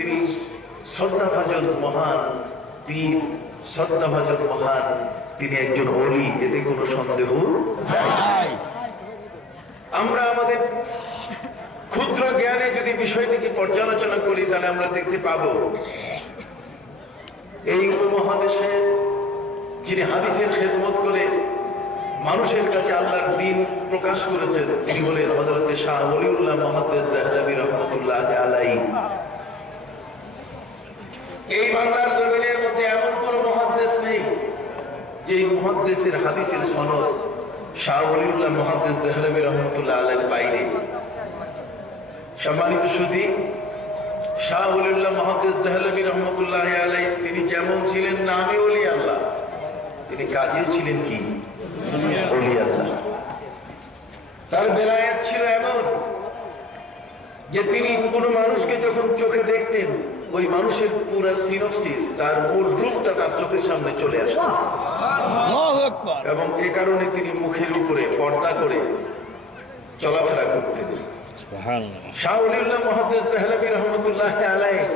তিনি শ্রদ্ধাভাজন মহান পীর, শ্রদ্ধাভাজন মহান, তিনি একজন ওলি, এতে কোনো সন্দেহ নাই। আমরা আমাদের ক্ষুদ্র জ্ঞানে যদি বিষয়টিকে পর্যালোচনা করি তাহলে আমরা দেখতে পাবো এই উপমহাদেশে যিনি হাদিসের খেদমত করে মানুষের কাছে আল্লাহর দ্বীন প্রকাশ করেছেন তিনি হলেন হযরত শাহ ওলিউল্লাহ মুহাদ্দিস দেহলভী রহমাতুল্লাহ আলাইহি। এই বাংলার জমিনের মধ্যে এমন কোন মুহাদ্দিস নেই যে মুহাদ্দিসের হাদিসের সনদ শাহ ওলিউল্লাহ মুহাদ্দিস দেহলভী রহমাতুল্লাহ আলাইহির বাইরে। সম্মানিত সুধী, শাহ ওলিউল্লাহ মুহাদ্দিস দেহলভী রহমাতুল্লাহ আলাইহি তিনি যেমন ছিলেন নামে ওলি আল্লাহ, তিনি কাজে ছিলেন কি ওলি আল্লাহ। তার বেলায়েত ছিল এমন যে তিনি কোনো মানুষকে যখন চোখে দেখতেন ওই মানুষের পুরো সিনপসিস, তার মূল রূপটা তার চোখের সামনে চলে আসত। এবং এই কারণে তিনি মুখের উপরে পর্দা করে চলাফেরা করতেন। শাহ ওলিউল্লাহ মুহাদ্দিস দেহলভী রহমাতুল্লাহ আলাইহি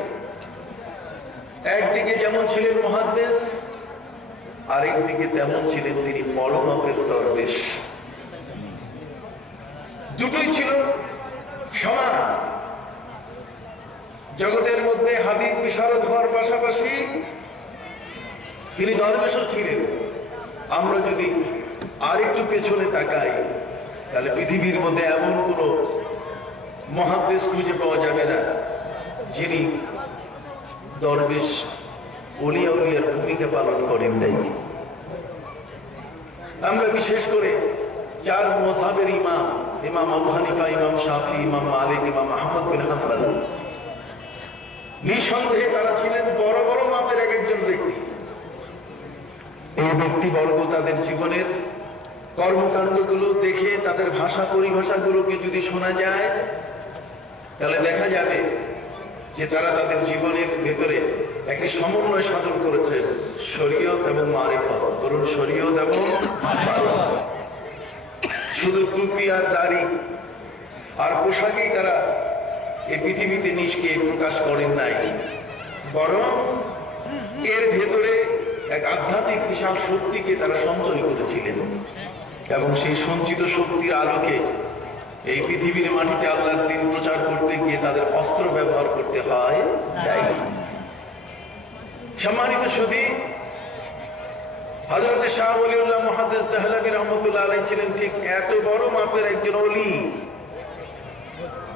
একদিকে যেমন ছিলেন মুহাদ্দিস, আরেকদিকে তেমন ছিলেন তিনি বড় মাপের দরবেশ। দুটোই ছিল সমান। জগতের মধ্যে হাদিস বিশারদ হওয়ার পাশাপাশি তিনি দরবেশও ছিলেন। আমরা যদি আরেকটু পেছনে তাকাই তাহলে পৃথিবীর মধ্যে এমন কোন মুহাদ্দিস খুঁজে পাওয়া যাবে না যিনি দরবেশ ওলিয়া উলিয়ার ভূমিকা পালন করেন নাই। আমরা বিশেষ করে চার মাযহাবের ইমাম, ইমাম আবু হানিফা, ইমাম শাফি, ইমাম মালিক, ইমাম আহমদ বিন হাম্বল, নিঃসন্দেহে তারা ছিলেন বড় বড় মাপের এক একজন ব্যক্তি। এই ব্যক্তিবর্গ তাদের জীবনের কর্মকাণ্ডগুলো দেখে, তাদের ভাষা পরিভাষাগুলোকে যদি শোনা যায় তাহলে দেখা যাবে যে তারা তাদের জীবনের ভেতরে একটি সমন্বয় সাধন করেছে শরীয়ত এবং মারিফত। বলুন শরীয়ত এবং মারিফত। শুধু টুপি আর দাড়ি আর পোশাকেই তারা এই পৃথিবীতে নিজকে প্রকাশ করেন নাই, বরং এর ভেতরে এক আধ্যাত্মিক বিশাল শক্তিকে তারা সঞ্চয় করেছিলেন এবং সেই সঞ্চিত শক্তির আলোকে এই পৃথিবীর মাটিতে আল্লাহর দ্বীন প্রচার করতে গিয়ে তাদের অস্ত্র ব্যবহার করতে হয়। সম্মানিত সুধী, হযরত শাহ ওলিউল্লাহ মুহাদ্দিস দেহলভী রহমাতুল্লাহ আলাইহি ছিলেন ঠিক এত বড় মাপের একজন ওলি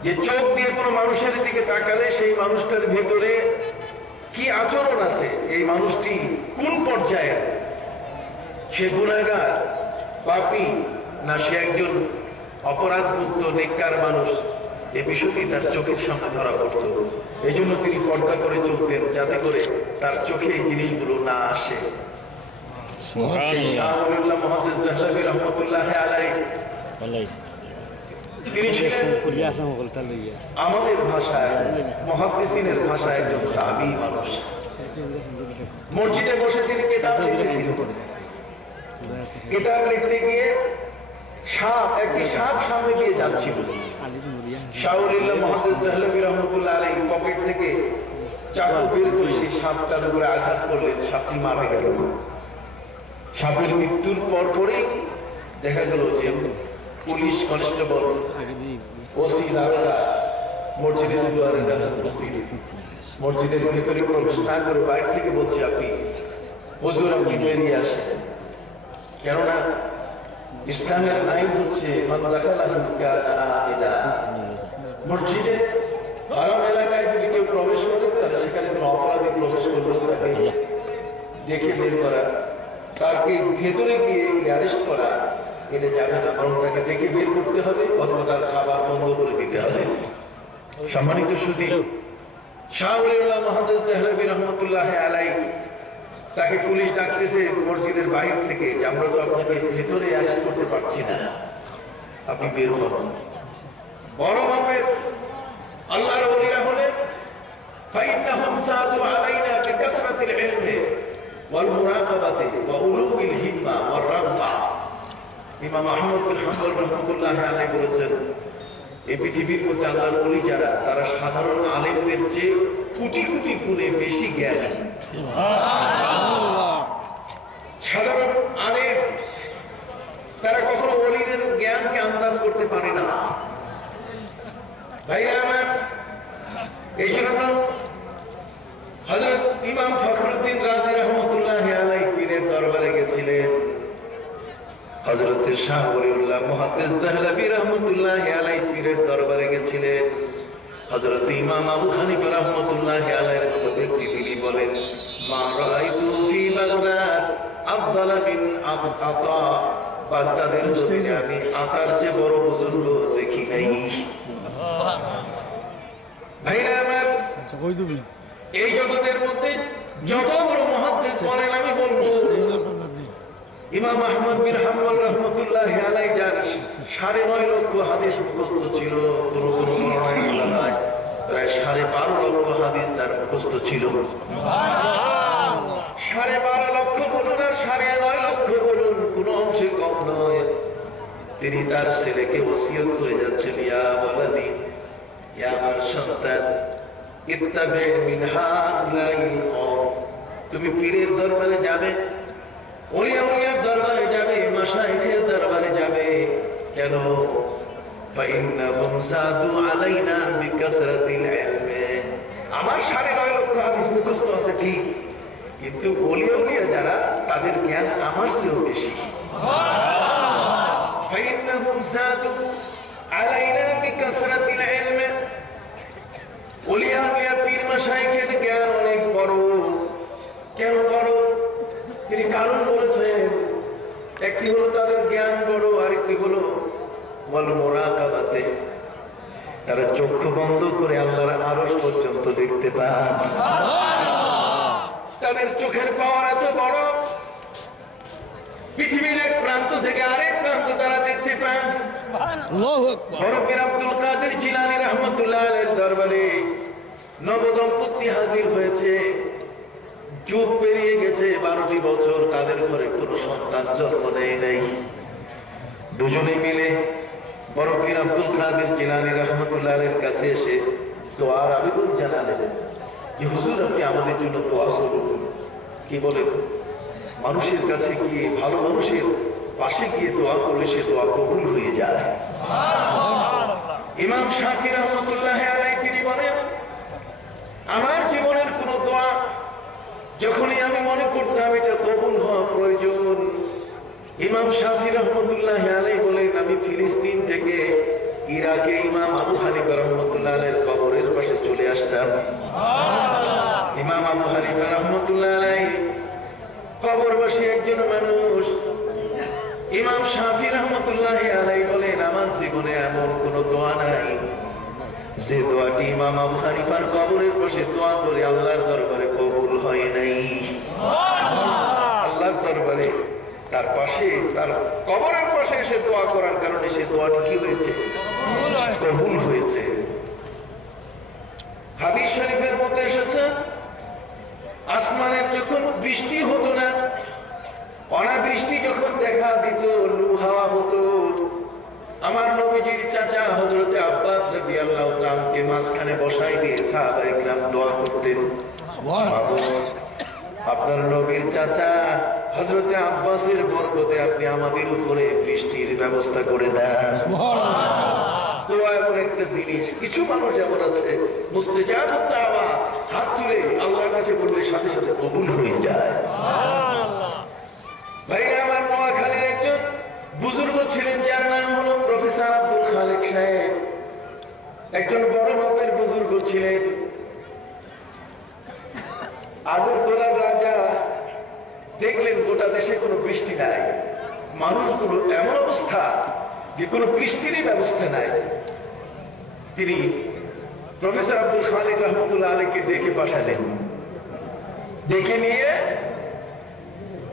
যে চোখ দিয়ে কোনো মানুষের দিকে তাকালে সেই মানুষটার ভেতরে কি আচরণ আছে, এই মানুষটি কোন পর্যায়ে, সে গুনাহগার, পাপী, না সে একজন অপরাধমুক্ত নেককার মানুষ, এই বিষয়টি তার চোখের সামনে ধরা পড়ত। এই জন্য তিনি পর্দা করে চলতেন যাতে করে তার চোখে এই জিনিসগুলো না আসে। শাহ ওলিউল্লাহ মুহাদ্দিস দেহলভী রহমাতুল্লাহ আলাইহি তিনি ছিলেন আমাদের ভাষায়, মুহাদ্দিসিনের ভাষায় একজন তাবী মানুষ। মসজিদে বসে তিনি কিতাব লিখতেছিলেন। কিতাব লিখতে গিয়ে একটি সাপ সামনে দিয়ে যাচ্ছিল। শাহ ওলিউল্লাহ মুহাদ্দিস দেহলভী রহমাতুল্লাহ আলাইহি পকেট থেকে চাকু বের করে সেই সাপটার উপরে আঘাত করলেন, সাপটি মারা গেল। সাপের মৃত্যুর পরপরই দেখা গেল যে পুলিশ কনস্টেবল, ওসি, দারোগা মসজিদের দুয়ারের কাছে উপস্থিত। মসজিদের ভিতরে প্রবেশ না করে বাইরে থেকে বলছে, আপনি হুজুর আপনি বেরিয়ে আসেন, কেননা ইসলামের আইন হচ্ছে মসজিদে হারাম এলাকায় যদি কেউ প্রবেশ করে তাহলে সেখানে কোনো অপরাধী প্রবেশ করলেও তাকে দেখে বের করা, তাকে ভেতরে গিয়ে অ্যারেস্ট করা এটা যাবে না, বরং তাকে দেখে বের করতে হবে অথবা তার খাবার বন্ধ করে দিতে হবে। সম্মানিত সুধী, শাহ ওলিউল্লাহ মুহাদ্দিস দেহলভী রহমাতুল্লাহ আলাইহি তাকে পুলিশ ডাকতেছে মসজিদের বাইরে থেকে যে আমরা তো আপনাকে ভেতরে অ্যারেস্ট করতে পারছি না, আপনি বের হন। বড় মাপের আল্লাহর ওলিরা হলেন ফাইন্নাহুম সাতু আলাইনা বিকাসরাতিল ইলমি ওয়াল মুরাকাবাতি ওয়া উলুমিল হিম্মা ওয়ার রাগবা। ইমাম আহমদ বিন হাম্বল রহমাতুল্লাহ আলাইহি বলেছেন, এই পৃথিবীর মধ্যে আল্লাহর ওলি যারা, তারা সাধারণ আলেমদের চেয়ে কোটি কোটি গুণে বেশি জ্ঞান। সাধারণ আলেম তারা কখনো ওলিদের জ্ঞানকে আন্দাজ করতে পারে না। ভাইরা আমার, এই জন্য হযরত ইমাম ফখরুদ্দিন রাজি রহমতুল্লাহি আলাইহি পীরের দরবারে গেছিলেন। হযরত শাহ ওলিউল্লাহ মুহাদ্দিস দেহলভী রহমতুল্লাহি আলাইহি পীরের দরবারে গেছিলেন। হযরত ইমাম আবু হানিফা রহমতুল্লাহি আলাইহির মতো ব্যক্তি তিনি বলেন, মা রাআইতু ফি বাগদাদ আফদাল মিন আতা, বাগদাদের জমিনে আমি আতার চেয়ে বড় বুজুর্গ দেখি নাই। ভাইরা আমার, এই জগতের মধ্যে যত বড় মুহাদ্দিস বলেন আমি বলবো ইমাম আহমদ বিন হাম্বল রাহমাতুল্লাহি আলাইহি যার 9.5 লক্ষ হাদিস মুখস্থ ছিল, কোন কোন বর্ণনায় বলা হয় প্রায় 12.5 লক্ষ হাদিস তার মুখস্থ ছিল। 12.5 লক্ষ বলুন আর 9.5 লক্ষ বলুন, কোন অংশে কম নয়। তিনি তার ছেলেকে ওসিয়ত করে যাচ্ছেন, ইয়া ওয়ালাদি, ইয়া আমার সন্তান, ইত্তাবি মিন হাউলাইল কওম, তুমি পীরের দরবারে যাবে, ওলিয়া ওলিয়ার দরবারে যাবে, মাশায়েখের দরবারে যাবে। কেন? ফাইন্নাহুম সাদু আলাইনা বিকাসরাতিল ইলমি, আমার 9.5 লক্ষ হাদিস মুখস্থ আছে ঠিক, কিন্তু ওলিয়া ওলিয়া যারা তাদের জ্ঞান আমার চেয়েও বেশি। ফাইন্নাহুম সাদু আলাইনা বিকাসরাতিল ইলমি, ওলিয়া ওলিয়া পীর মাশায়েখের জ্ঞান অনেক বড়। কেন বড়? তিনি কারণ বলেছেন, একটি হলো তাদের জ্ঞান বড়, আরেকটি হলো ওয়াল মুরাকাবাতে, তারা চক্ষু বন্ধ করে আল্লাহর আরশ পর্যন্ত দেখতে পান। তাদের চোখের পাওয়ার এত বড়, পৃথিবীর এক প্রান্ত থেকে আরেক প্রান্ত তারা দেখতে পান। বড় পীর আব্দুল কাদের জিলানী রাহমাতুল্লাহ আলাইহির দরবারে নবদম্পতি হাজির হয়েছে। যুগ পেরিয়ে গেছে 12টি বছর, তাদের ঘরে কোনো সন্তান জন্ম নেয় নাই। দুজনে মিলে বড় পীর আব্দুল কাদের জিলানী রাহমাতুল্লাহ আলাইহির কাছে এসে দোয়ার আবেদন জানালেন যে হুজুর, আপনি আমাদের জন্য দোয়া করুন। কি বলেন? মানুষের কাছে গিয়ে, ভালো মানুষের পাশে গিয়ে দোয়া করলে সে দোয়া কবুল হয়ে যায়। ইমাম শাফি রাহমাতুল্লাহ আলাইহি তিনি বলেন, আমার জীবনের কোন দোয়া যখনই আমি মনে করতাম এটা কবুল হওয়া প্রয়োজন, ইমাম শাফি রাহমাতুল্লাহ আলাইহি বলেন, আমি ফিলিস্তিন থেকে ইরাকে ইমাম আবু হানিফা রাহমাতুল্লাহ আলাইহির কবরের পাশে চলে আসতাম। ইমাম আবু হানিফা রাহমাতুল্লাহ আলাইহি কবরবাসী একজন মানুষ। ইমাম শাফি রাহমাতুল্লাহ আলাইহি বলেন, আমার জীবনে এমন কোন দোয়া নাই যে দোয়াটি ইমাম আবু হানিফার কবরের পাশে দোয়া করে আল্লাহর দরবারে কবুল হয় নাই। আল্লাহর দরবারে তার পাশে, তার কবরের পাশে এসে দোয়া করার কারণে সে দোয়াটি কি হয়েছে? কবুল হয়েছে। হাদিস শরীফের মধ্যে এসেছে, আসমানের যখন বৃষ্টি হতো না, অনাবৃষ্টি যখন দেখা দিত, লু হাওয়া হতো, আমার নবীজির চাচা হযরত আব্বাস রাদিয়াল্লাহু তাআলা কে মাঝখানে বসাই দিয়ে সাহাবায়ে কিরাম দোয়া করতেন, আপনার নবীর চাচা হযরত আব্বাসের বরকতে আপনি আমাদের উপরে বৃষ্টির ব্যবস্থা করে দেন। দোয়া এমন একটা জিনিস, কিছু মানুষ যেমন আছে মুস্তাজাবুদ দাওয়া, হাত তুলে আল্লাহর কাছে বললে সাথে সাথে কবুল হয়ে যায়। ভাই আমার, নোয়াখালীর একজন বুজুর্গ ছিলেন যার নাম হলো প্রফেসর আব্দুল খালেক সাহেব। একজন বড় মাপের বুজুর্গ ছিলেন। আগরতলার রাজা দেখলেন গোটা দেশে কোনো বৃষ্টি নাই, মানুষগুলো এমন অবস্থা যে কোনো বৃষ্টিরই ব্যবস্থা নাই। তিনি প্রফেসর আব্দুল খালেক রহমতুল্লাহ আলাইহিকে ডেকে পাঠালেন। ডেকে নিয়ে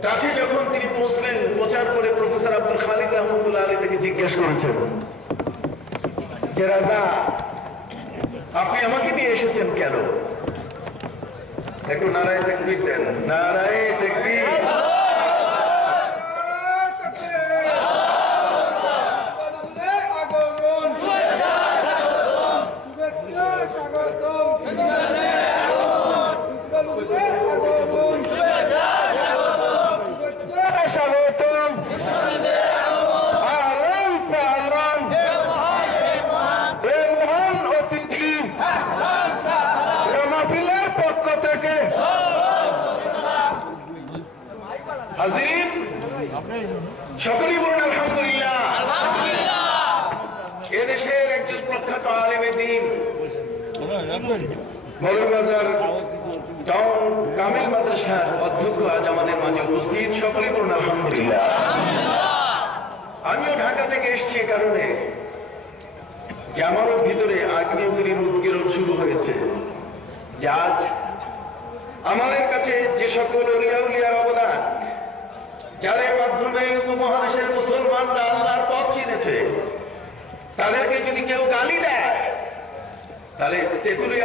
কাছে যখন তিনি পৌঁছলেন, পৌঁছার পরে প্রফেসর আব্দুল খালেক রহমতুল্লাহ আলাইহি থেকে জিজ্ঞাসা করেছেন যে রাজা, আপনি আমাকে নিয়ে এসেছেন কেন? একটু নারায়ে তাকবীর দেন, নারায়ে তাকবীর। হাজিরিন, সকলেই বলুন আলহামদুলিল্লাহ। এদেশের একজন প্রখ্যাত আলেমে দ্বীন মৌলভীবাজার টাউন কামিল মাদ্রাসার অধ্যক্ষ আজ আমাদের মাঝে উপস্থিত। সকলেই বলুন আলহামদুলিল্লাহ। আমিও ঢাকা থেকে এসেছি এ কারণে যে আমারও ভিতরে আগ্নেয়গিরির উৎকীর্ণ শুরু হয়েছে। যে আজ আমাদের কাছে যে সকল ওলিয়া উলিয়ার অবদান, যাদের মাধ্যমে উপমহাদেশের মুসলমানরা আল্লাহর পথ চিনেছে, তাদেরকে যদি কেউ গালি দেয় তাহলে তেঁতুলিয়া